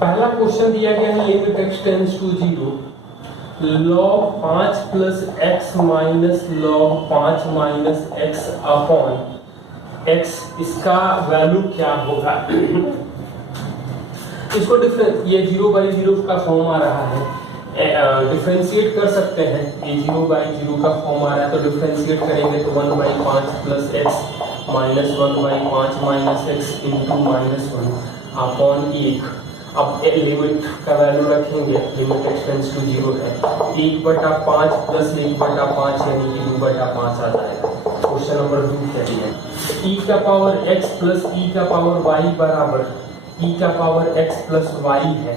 पहला क्वेश्चन दिया गया है limit x tends to 0 log 5 plus x minus log 5 minus x upon x, इसका वैल्यू क्या होगा। इसको ये 0/0 का फॉर्म आ रहा है, डिफरेंशिएट कर सकते हैं। ये 0/0 का फॉर्म आ रहा है तो डिफरेंशिएट करेंगे तो 1/5 plus x minus 1/5 minus x into minus 1 upon 1। अब लिमिट का वैल्यू रखेंगे, लिमिट x टेंड्स टू 0 है 1/5 प्लस 1/5 यानी कि 2/5 आ जाएगा। क्वेश्चन नंबर 2 कह रही है e का पावर x प्लस e का पावर y बराबर e का पावर x प्लस y है,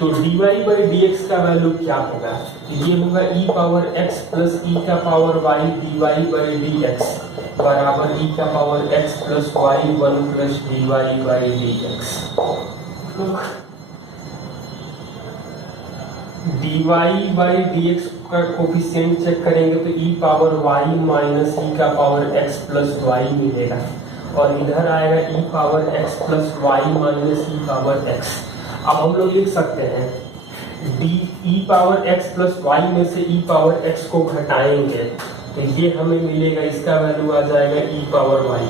तो dy/dx का वैल्यू क्या होगा। ये होगा e power x plus e का पावर y dy/dx बराबर e का power x plus y 1 plus dy/dx। dy/dx का कोफिशिएंट चेक करेंगे तो e power y minus e का पावर x प्लस y मिलेगा और इधर आएगा e power x plus y minus e power x। अब हम लोग लिख सकते हैं e power x plus y में से e पावर x को घटाएंगे तो ये हमें मिलेगा, इसका वैल्यू आ जाएगा e पावर y।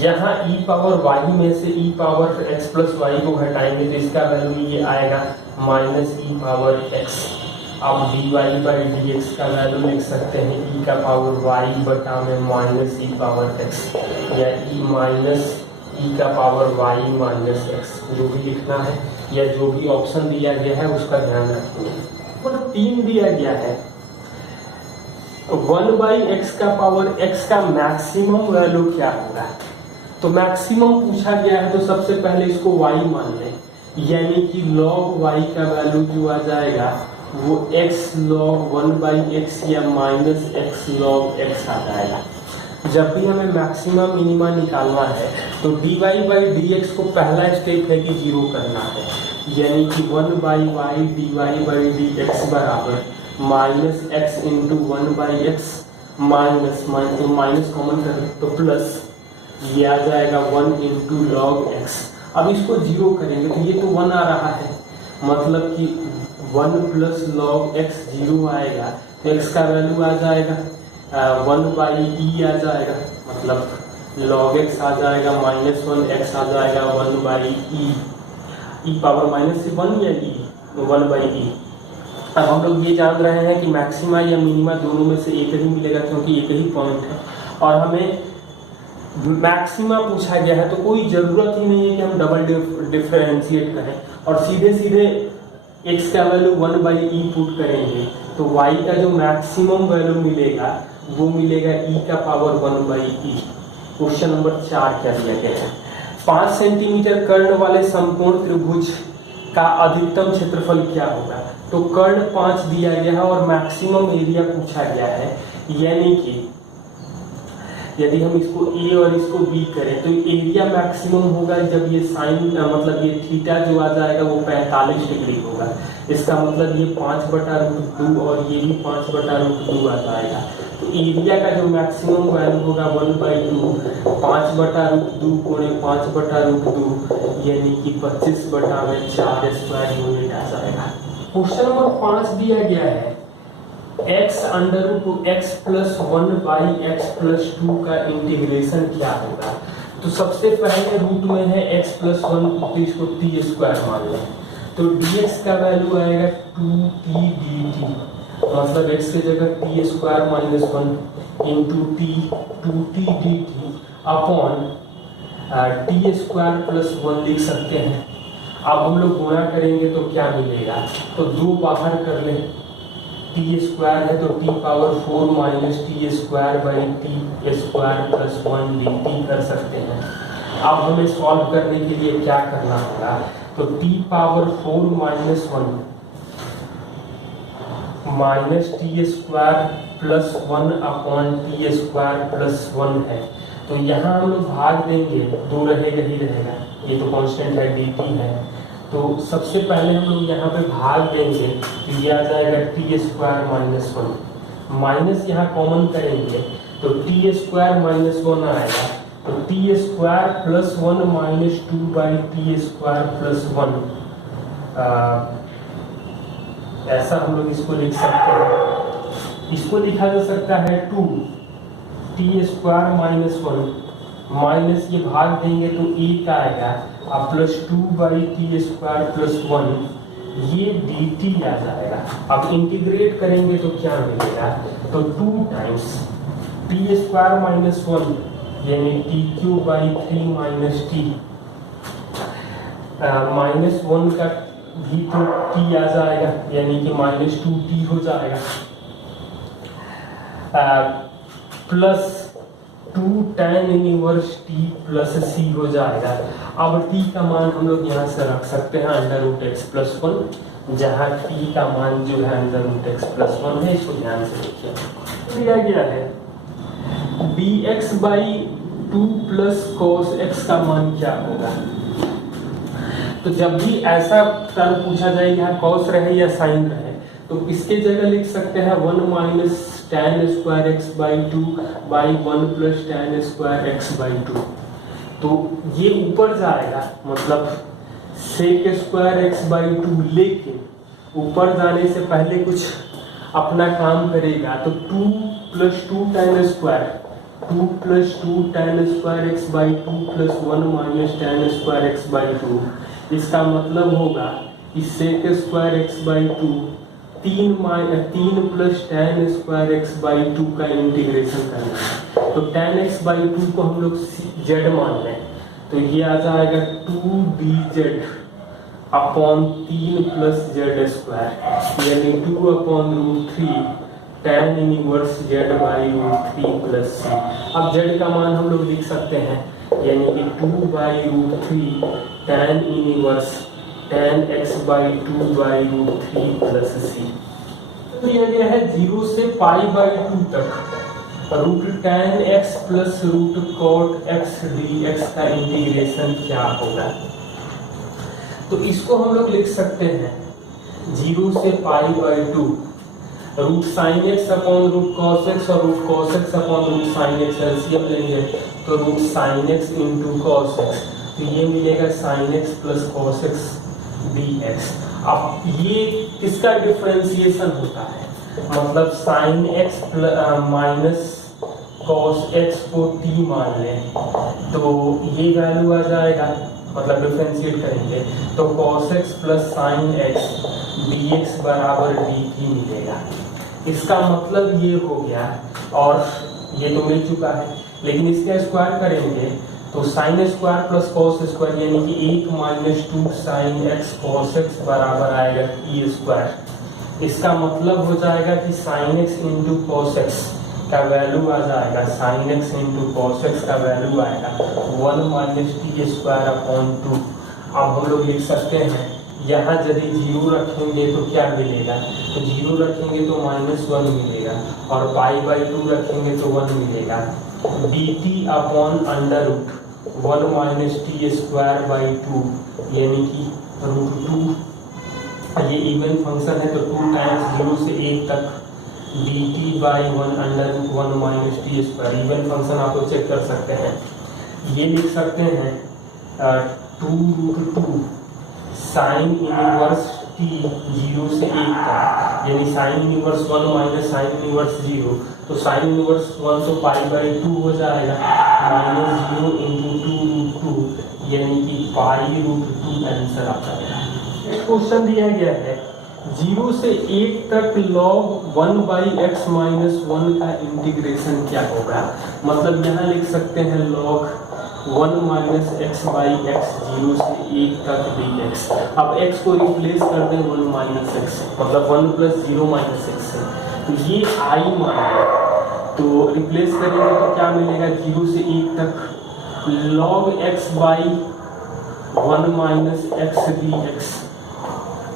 यहाँ e पावर y में से e power x plus y को घटाएंगे तो इसका वैल्यू ये आएगा माइनस e पावर x। अब dy/dx का वैल्यू लिख सकते हैं e का पावर y बटा में माइनस e पावर x या e माइनस e का पावर y माइनस x, जो भी लिखना है या जो भी ऑप्शन दिया गया है उसका ध्यान रखेंगे। मतलब 3 दिया गया है 1/x का पावर x का मैक्सिमम वैल्यू क्या होगा। तो मैक्सिमम पूछा गया है तो सबसे पहले इसको y मान लें, यानी कि log y का वैल्यू जो आ जाएगा वो x log 1/x या माइनस x log x आ जाएगा। जब भी हमें मैक्सिमम मिनिमा निकालना है तो dy/dx को पहला स्टेप है कि 0 करना है, यानी कि 1/y dy/dx बराबर minus x into 1/x minus common कर तो प्लस ये आ जाएगा 1 इंटू लॉग x। अब इसको 0 करेंगे तो ये तो 1 आ रहा है, मतलब कि 1 प्लस लॉग x 0 आएगा तो x का वैल्यू आ जाएगा 1/e आ जाएगा, मतलब log x आ जाएगा माइनस 1x आ जाएगा 1/e, e पावर माइनस से 1 या e 1/e। अब हम लोग ये जान रहे हैं कि मैक्सिमा या मिनिमा दोनों में से एक ही मिलेगा क्योंकि एक ही पॉइंट है और हमें मैक्सिमा पूछा गया है तो कोई ज़रूरत ही नहीं है कि हम डबल डिफरेंशिएट करें और सीधे सीधे x का वैल्यू 1/e पुट करेंगे तो y का जो मैक्सिमम वैल्यू मिलेगा वो मिलेगा e का पावर 1/e। क्वेश्चन नंबर 4 क्या दिया गया है 5 सेंटीमीटर कर्ण वाले समकोण त्रिभुज का अधिकतम क्षेत्रफल क्या होगा। तो कर्ण 5 दिया गया है और मैक्सिमम एरिया पूछा गया है, यानी कि यदि हम इसको a और इसको b करें तो एरिया मैक्सिमम होगा जब ये साइन मतलब ये थीटा जो आ जाएगा वो 45 डिग्री होगा। इसका मतलब ये 5/√2 और ये भी 5/√2 आ जाएगा। तो एरिया का जो मैक्सिमम वैल्यू होगा 1/2 5/√2 कोणे 5/√2 यानी कि 25/4 स्क्वायर यूनिट आ जाएगा। क्वेश्चन नंबर 5 दिया गया है x√x प्लस 1/x प्लस 2 का इंटीग्रेशन क्या होगा। तो सबसे पहले रूट में है x प्लस 1 तो इसको t स्क्वायर मान लें तो dx का वैल्यू आएगा 2t dt, मतलब x की जगह t square minus 1 into t 2t dt upon t square plus 1 लिख सकते हैं। अब हम लोग गुणा करेंगे तो क्या मिलेगा, तो 2 बाहर कर लें टी स्क्वायर है तो t power 4 minus T square by T square plus 1 dt कर सकते हैं। अब हमें सॉल्व करने के लिए क्या करना होगा, तो t power 4 minus 1 minus T square plus 1 upon T square plus 1 है तो यहाँ हम लोग भाग देंगे, 2 रहेगा ही रहेगा, ये तो कांस्टेंट है dt है। तो सबसे पहले हम लोग यहाँ पे भाग देंगे तो ये आ जाएगा टी स्क्वायर माइनस 1, माइनस यहाँ कॉमन करेंगे तो टी स्क्वायर माइनस 1 आएगा तो T square plus 1 minus 2 by T square plus 1 ऐसा हम लोग इसको लिख सकते हैं, इसको लिखा जा सकता है 2t² माइनस 1 माइनस ये भाग देंगे तो 1 आएगा और प्लस 2/t² प्लस 1 ये dt आ जाएगा। अब इंटीग्रेट करेंगे तो क्या मिलेगा, तो 2 टाइम्स t² माइनस 1 यानी t³/3 माइनस t माइनस 1 का भी तो t आ जाएगा यानी कि माइनस 2t हो जाएगा, plus 2 tan inverse t plus c हो जाएगा। अब t का मान हम लोग यहाँ से रख सकते हैं √x प्लस 1, जहाँ t का मान जो है √x प्लस 1 है, इसको ध्यान से देखिए। दिया गया है dx/2 प्लस cos x का मान क्या होगा। तो जब भी ऐसा टर्म पूछा जाए यहाँ cos रहे या sin रहे तो इसके जगह लिख सकते हैं 1 minus tan²x/2 by 1 plus tan²x/2। तो ये ऊपर जाएगा मतलब sec²x/2, लेकिन ऊपर जाने से पहले कुछ अपना काम करेगा। तो 2 + 2 tan², 2 + 2 tan²x/2 plus 1 minus tan²x/2। इसका मतलब होगा कि sec²x/2 3 प्लस tan²x/2 का इंटीग्रेशन करना है। तो tan×2 को हम लोग z मान लें तो ये आ जाएगा 2dz अपॉन 3 प्लस z² यानी 2/√3 tan inverse z/√3 plus c। अब z का मान हम लोग लिख सकते हैं यानी कि 2/√3 tan inverse tan x/2/√3 plus c। तो दिया गया है 0 से π/2 तक √tan x plus √cot x dx का इंटीग्रेशन क्या होगा। तो इसको हम लोग लिख सकते हैं 0 से π/2 √sin x upon √cos x और √cos x upon √sin x LCM लेंगे तो √sin x into cos x, तो ये मिलेगा sin x plus cos x dx। अब ये किसका डिफरेंशिएशन होता है, मतलब sin x minus cos x को t मान लें तो ये वैल्यू आ जाएगा, मतलब डिफरेंशिएट करेंगे तो cos x plus sin x dx बराबर dt मिलेगा। इसका मतलब ये हो गया, और ये तो मिल चुका है, लेकिन इसका स्क्वायर करेंगे तो sin² प्लस cos² यानी कि 1 minus 2 sin x cos x बराबर आएगा t²। इसका मतलब हो जाएगा कि sin x into cos x का वैल्यू आ जाएगा, sin x into cos x का वैल्यू आएगा 1 माइनस t²/2। अब हम लोग लिख सकते हैं यहाँ यदि 0 रखेंगे तो क्या मिलेगा, तो 0 रखेंगे तो -1 मिलेगा और π/2 रखेंगे तो 1 मिलेगा। dt अपॉन √1 माइनस t²/2 यानी कि √2, ये इवन फंक्शन है तो 2 टाइम्स 0 से 1 तक dt/1 √1 minus t²। Even function आप लोग चेक कर सकते हैं, ये लिख सकते हैं 2√2 साइन इनवर्स t 0 से 1 तक यानी sine inverse 1 minus sine inverse 0, तो साइन इनवर्स 1 तो π/2 हो जाएगा -0 × 2√2 यानी कि π√2 आंसर आ जाएगा। नेक्स्ट क्वेश्चन दिया गया है 0 से 1 तक log 1/x माइनस 1 का इंटीग्रेशन क्या होगा। मतलब यहाँ लिख सकते हैं log 1 माइनस x/x 0 से 1 तक dx। अब x को रिप्लेस कर दें 1 माइनस x, मतलब 1 प्लस 0 माइनस x है, तो ये i मान है, तो रिप्लेस करेंगे तो क्या मिलेगा 0 से 1 तक log x/1 minus x dx,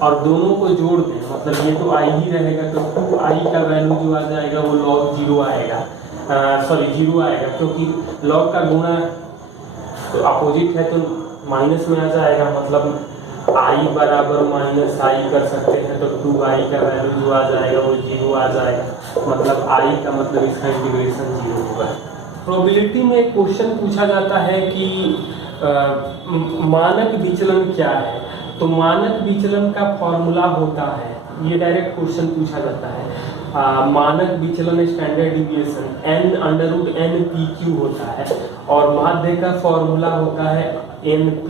और दोनों को जोड़ दें मतलब ये तो i ही रहेगा, तो 2i का वैल्यू जो आ जाएगा वो log 0 आएगा, 0 आएगा, क्योंकि log का गुणा तो अपोजिट है तो माइनस में आ जाएगा, मतलब i बराबर माइनस i कर सकते हैं तो 2i का वैल्यू जो आ जाएगा वो 0 आ जाएगा, मतलब i का मतलब इसका इंटीग्रेशन 0 होगा। प्रोबेबिलिटी में एक क्वेश्चन पूछा जाता है कि मानक विचलन क्या है, तो मानक विचलन का फॉर्मूला होता है, ये डायरेक्ट क्वेश्चन पूछा जाता है, मानक विचलन स्टैंडर्ड डिविएशन n√n/p होता है और माध्य का फॉर्मूला होता है np।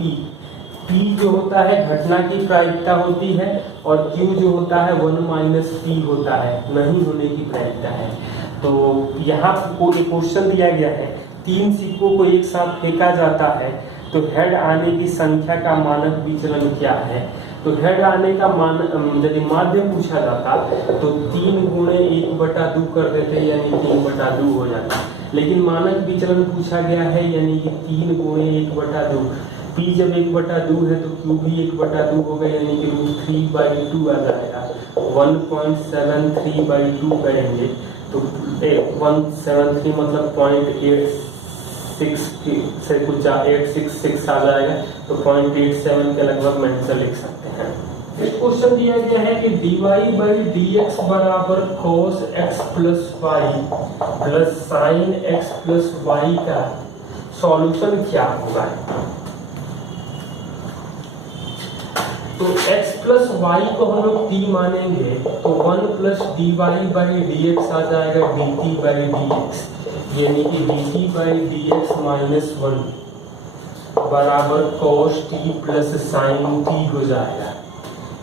p जो होता है घटना की प्रायिकता होती है और q जो होता है 1 - p होता है, नहीं होने की प्रायिकता है। तो यहाँ कोई क्वेश्चन दिया गया है, 3 सिक्कों को एक साथ फेंका जाता है तो हेड आने की संख्या का मानक विचलन क्या है। तो हेड आने का यदि माध्य पूछा जाता तो 3 × 1/2 कर देते, यानी 3/2 हो जाता। लेकिन मानक विचलन पूछा गया है, यानी कि 3 × 1/2। p जब 1/2 है तो q भी 1/2 होगा, यानी कि √3/2 आ जाएगा। 1.73/2 करेंगे तो 173 मतलब 0.86 से कुछ 866 आ जाएगा, तो 0.87 के लगभग में आंसर लिख सकते हैं। इस क्वेश्चन दिया गया है कि dy/dx बराबर cos x + y plus sin x + y का सॉल्यूशन क्या होगा। तो x + y को हम लोग t मानेंगे तो 1 + dy/dx आ जाएगा dt/dx, यानी कि dt/dx - 1 बराबर cos t + sin t हो जाएगा।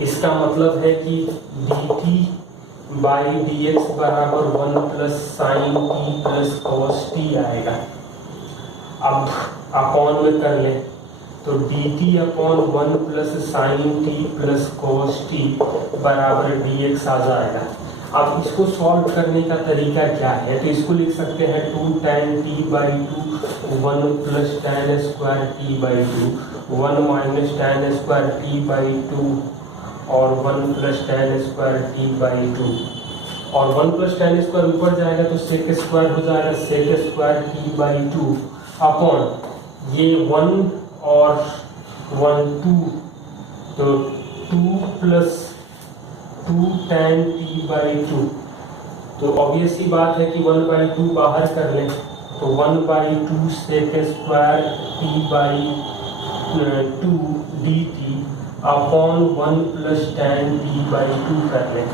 इसका मतलब है कि dt/dx बराबर 1 + sin t + cos t आएगा। अब अपॉन में कर लें तो dt/1 + sin t + cos t बराबर dx आ जाएगा। अब इसको सॉल्व करने का तरीका क्या है, तो इसको लिख सकते हैं 2 tan t/2 1 + tan sqrt/2 1 - tan sqrt/2 और 1 + tan sqrt/2 और 1 + tan स्क्वायर ऊपर जाएगा तो sec स्क्वायर हो जाएगा sec²t/2 अपॉन ये 1 और 1 2, तो 2 + 2 tan t/2। तो ऑब्वियस ही बात है कि 1/2 बाहर कर लें तो 1/2 sec²t/2 dt upon 1 + tan t/2 कर लें।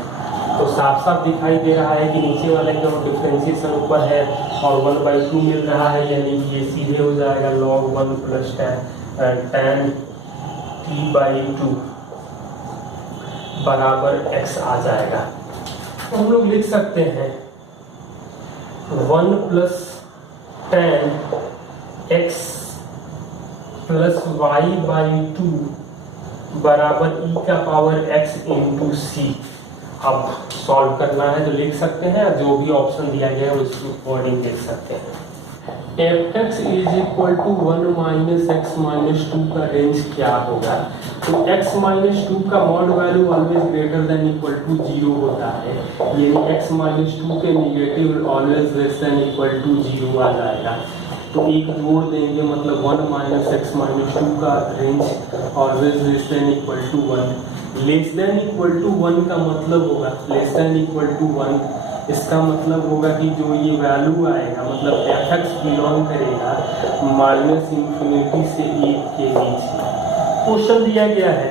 तो साफ साफ दिखाई दे रहा है कि नीचे वाले का डिफरेंशिएशन ऊपर है और 1/2 मिल रहा है, यानी कि ये सीधे हो जाएगा log 1 + tan t/2 बराबर x आ जाएगा। तो हम लोग लिख सकते हैं 1 + tan x + y/2 बराबर e⁻x × c। अब सॉल्व करना है तो लिख सकते हैं, जो भी ऑप्शन दिया गया है उसको अकॉर्डिंग लिख सकते हैं। fx = 1 - x - 2 का रेंज क्या होगा। तो x - 2 का mod value always greater than equal to 0 होता है, यानी x - 2 के negative always less than equal to 0 आ जाएगा। तो एक जोड़ देंगे, मतलब 1 - x - 2 का range always less than equal to 1। Less than equal to 1 का मतलब होगा लेस देन इक्वल टू 1, इसका मतलब होगा कि जो ये वैल्यू आएगा मतलब fx बिलोंग करेगा -∞ से 1 के बीच। क्वेश्चन दिया गया है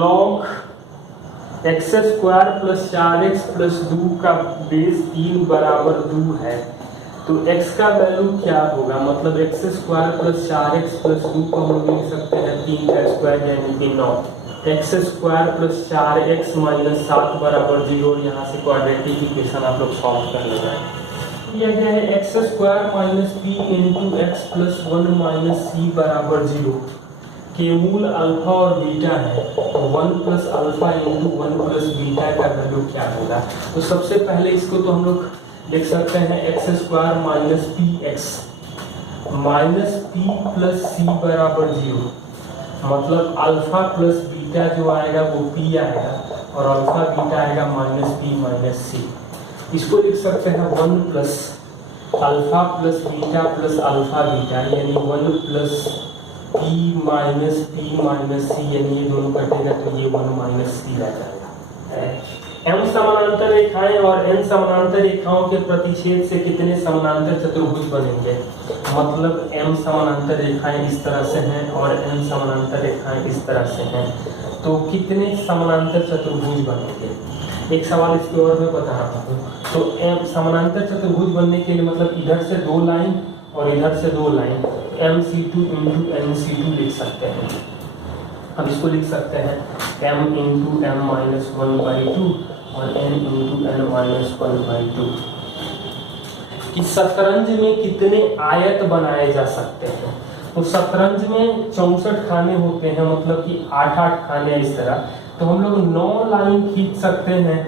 log x² + 4x + 2 का बेस 3 बराबर 2 है, तो x का वैल्यू क्या होगा। मतलब x² + 4x + 2 को हम लिख सकते हैं 3 का स्क्वायर यानी कि 9। x² + 4x - 7 बराबर 0, यहाँ से क्वाड्रेटिक इक्वेशन आप लोग सॉल्व कर लेना है। दिया गया है x² - p × x + 1 - c बराबर 0 के मूल अल्फा और बीटा है, तो 1 + α × 1 + बीटा का वैल्यू क्या होगा। तो सबसे पहले इसको तो हम लोग लिख सकते हैं x² - px - p + c बराबर 0, मतलब अल्फा प्लस बीटा जो आएगा वो p आएगा और अल्फा बीटा आएगा -p - c। इसको लिख सकते हैं 1 + alpha plus beta plus alpha beta, यानी 1 + p - c, यानी ये दोनों कटेगा तो ये 1 - c आ जाएगा। m समानांतर रेखाएं और n समानांतर रेखाओं के प्रतिच्छेद से कितने समानांतर चतुर्भुज बनेंगे। मतलब m समानांतर रेखाएं इस तरह से हैं और n समानांतर रेखाएं इस तरह से हैं, तो कितने समानांतर चतुर्भुज बनेंगे। एक सवाल इसके और मैं बता रहा हूँ। तो m समानांतर चतुर्भुज बनने के लिए मतलब इधर से 2 लाइन और इधर से 2 लाइन mc2 × nc2 लिख सकते हैं। अब इसको लिख सकते हैं m × m-1/2 और n × n-1/2 कि शतरंज में कितने आयत बनाए जा सकते हैं। तो शतरंज में 64 खाने होते हैं, मतलब कि 8-8 खाने इस तरह। तो हम लोग 9 लाइन खींच सकते हैं,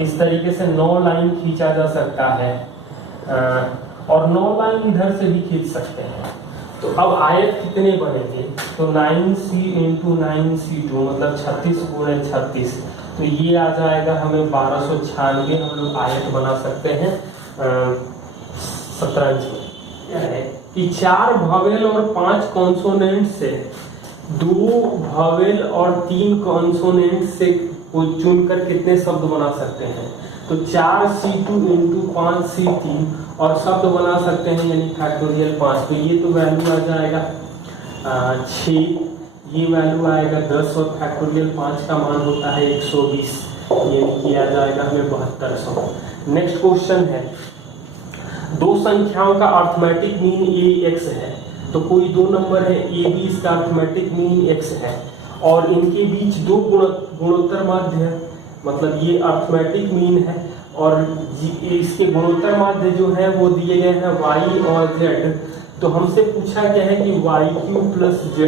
इस तरीके से 9 लाइन खींचा जा सकता है और 9 लाइन इधर से भी खींच सकते हैं। तो अब आयत कितने बनेंगे, तो 9c × 9c2 मतलब 36 × 36, तो ये आ जाएगा हमें 1296 हम लोग आयत बना सकते हैं शतरंज में। क्या है कि 4 वॉवेल और 5 कॉन्सोनेंट से 2 वॉवेल और 3 कॉन्सोनेंट से चुनकर कितने शब्द बना सकते हैं। तो 4c2 × 5c3 और शब्द बना सकते हैं यानी फैक्टोरियल 5। तो ये तो वैल्यू आ जाएगा 6, ये वैल्यू आएगा 10 और फैक्टोरियल 5 का मान होता है 120, यानी कि आ जाएगा हमें 7200। नेक्स्ट क्वेश्चन है, दो संख्याओं का अर्थमेटिक मीन ax है। तो कोई 2 नंबर है a b, इसका अर्थमेटिक मीन x है और इनके बीच 2 गुणोत्तर माध्य है, मतलब ये अर्थमेटिक मीन है और इसके गुणोत्तर माध्य जो है वो दिए गए हैं y और z। तो हमसे पूछा गया है कि y³ + z³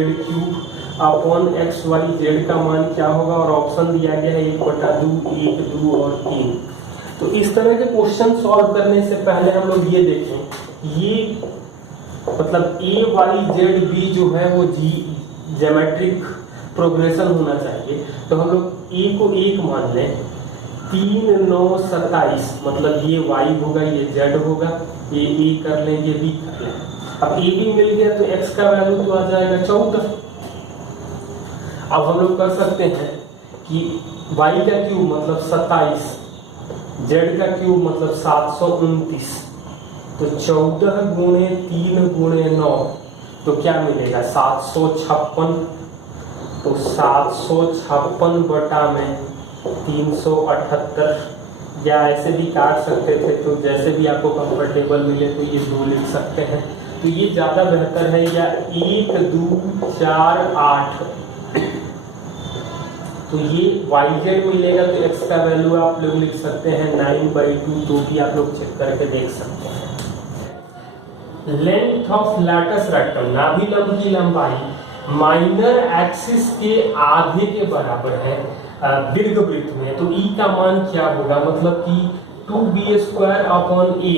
अपॉन xyz का मान क्या होगा और ऑप्शन दिया गया है 1/2, 1, 2 और 3। तो इस तरह के क्वेश्चन सॉल्व करने से पहले हम लोग ये देखें, ये मतलब a y z b जो है वो ज्योमेट्रिक प्रोग्रेशन होना चाहिए। तो हम लोग a को 1 मान लें, 3, 9, 27 मतलब ये y होगा, ये z होगा, ये a कर लें, ये b कर लें। अब a b मिल गया तो x का वैल्यू तो आ जाएगा 14। अब हम लोग कर सकते हैं कि y का क्यूब मतलब 27, z का क्यूब मतलब 729, तो 14 × 3 × 9 तो क्या मिलेगा 756। तो 756 बटा में 378, या ऐसे भी काट सकते थे, तो जैसे भी आपको कंफर्टेबल मिले तो ये 2 लिख सकते हैं। तो ये ज़्यादा बेहतर है, या 1, 2, 4, 8। तो ये yz मिलेगा तो x का वैल्यू आप लोग लिख सकते हैं 9/2, तो भी आप लोग चेक करके देख सकते हैं। लेंथ ऑफ लैटस रेक्टम, नाभिलंब की लंबाई माइनर एक्सिस के आधे के बराबर है दीर्घवृत्त में। तो e का मान क्या होगा, मतलब कि 2b² a,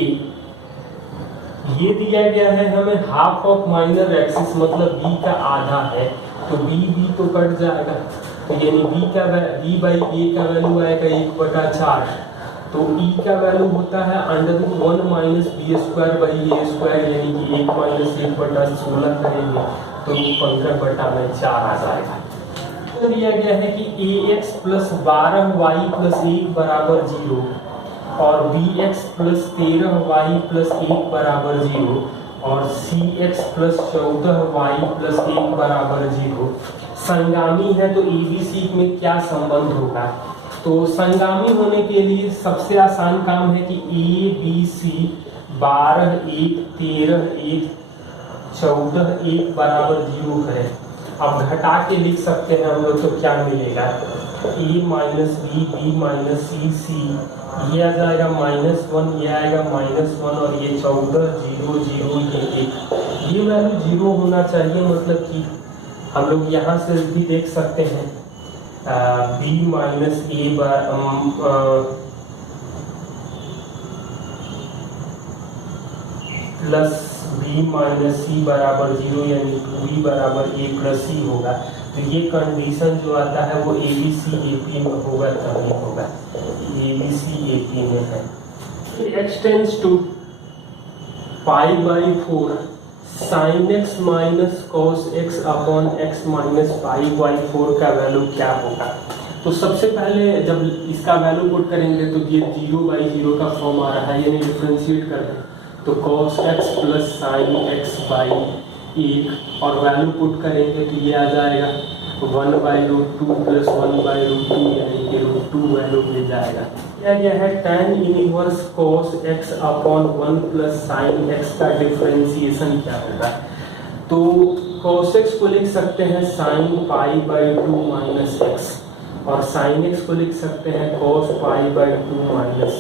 ये दिया गया है हमें हाफ ऑफ माइनर एक्सिस मतलब b का आधा है, तो b तो कट जाएगा, तो यानी b/a का वैल्यू आएगा 1/4। तो e का वैल्यू होता है √1 - b²/a², यानी कि 1 - 1/16 करेंगे तो ये 15/4 आ जाएगा। तो दिया गया है कि ax + 12y + 1 = 0 और bx + 13y + 1 = 0 और cx + 14y + 1 = 0 संगामी है। तो ABC में क्या संबंध होगा, तो संगामी होने के लिए सबसे आसान काम है कि ABC 12, 1, 13, 1, 14, 1 = 0 करें। अब घटा के लिख सकते हैं हम लोग, तो क्या मिलेगा a - b, b - c, ये आ जाएगा -1, ये आएगा -1 और ये 14, 0, 0, ये 1। ये वैल्यू 0 होना चाहिए, मतलब कि हम लोग यहाँ से भी देख सकते हैं b - a plus b - c = 0, यानी 2b = a + c होगा। तो ये कंडीशन जो आता है वो ABC AP में होगा, तभी होगा ABC AP में है। x tends to π/4 sin x - cos x upon x - π/4 का वैल्यू क्या होगा। तो सबसे पहले जब इसका वैल्यू पुट करेंगे तो ये 0/0 का फॉर्म आ रहा है, यानी डिफ्रेंशिएट कर दें तो cos x plus sine x by 1 और वैल्यू पुट करेंगे तो ये आ जाएगा 1/√2 प्लस 1/√2 यानी कि √2 वैल्यू मिल जाएगा। क्या गया है tan inverse cos x upon 1 plus sine x का डिफ्रेंसिएशन क्या होगा। तो cos x को लिख सकते हैं sin π/2 माइनस एक्स और sin x को लिख सकते हैं cos π/2 माइनस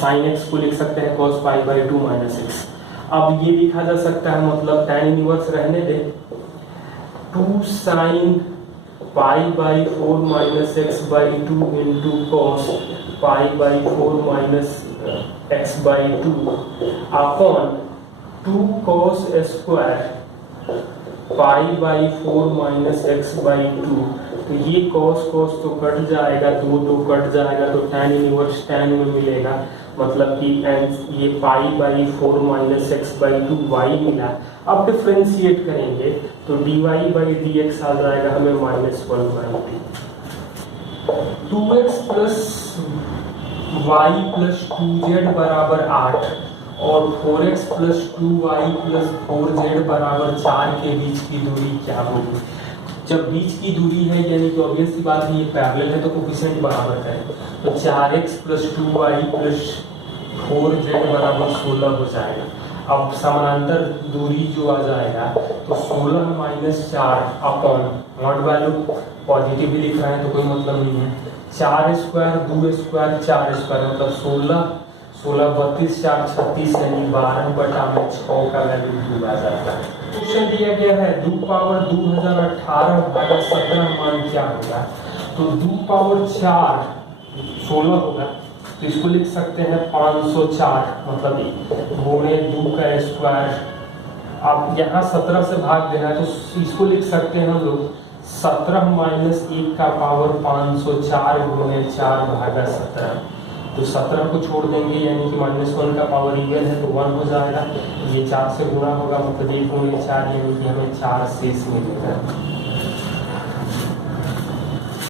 sin x को लिख सकते हैं cos π/2 माइनस एक्स। अब ये लिखा जा सकता है, मतलब tan इनवर्स रहने दें 2 sin π/4 minus x/2 into cos π/4 minus x/2 upon 2 cos square π/4 minus x/2। तो ये cos तो कट जाएगा, 2 कट जाएगा तो tan इनवर्स tan में मिलेगा, मतलब कि ये π/4 माइनस x/2 y मिला। अब डिफ्रेंशिएट करेंगे तो dy/dx आ जाएगा हमें -1/2। 2x plus y plus 2z बराबर 8 और 4x plus 2y plus 4z बराबर 4 के बीच की दूरी क्या होगी। जब बीच की दूरी है यानी कि ऑब्वियस सी बात है ये पैरेलल है तो कोफिशिएंट बराबर है, तो 4x plus 2y plus 4z बराबर 16 हो जाएगा। अब समानांतर दूरी जो आ जाएगा तो 16 minus 4 upon not value positive भी लिख रहा है तो कोई मतलब नहीं है, 4 स्क्वायर 2 स्क्वायर 4 स्क्वायर मतलब 16 32 4 36 यानी 12/6 का वैल्यू 2 आ जाता है। क्वेश्चन दिया गया है 2 पावर 2018 भागा 17 मान क्या होगा। तो 2 पावर 4 16 होगा तो इसको लिख सकते हैं 504 मतलब गुणे 2 का स्क्वायर। अब यहाँ 17 से भाग देना है तो इसको लिख सकते हैं हम लोग 17 माइनस 1 का पावर 504 गुणे 4 भागा 17। तो 17 को छोड़ देंगे यानी कि -1 का पावर इवन है तो 1 हो जाएगा, ये 4 से गुणा होगा मतलब 1 गुणे 4 यानी कि हमें 4 शेष मिलेगा।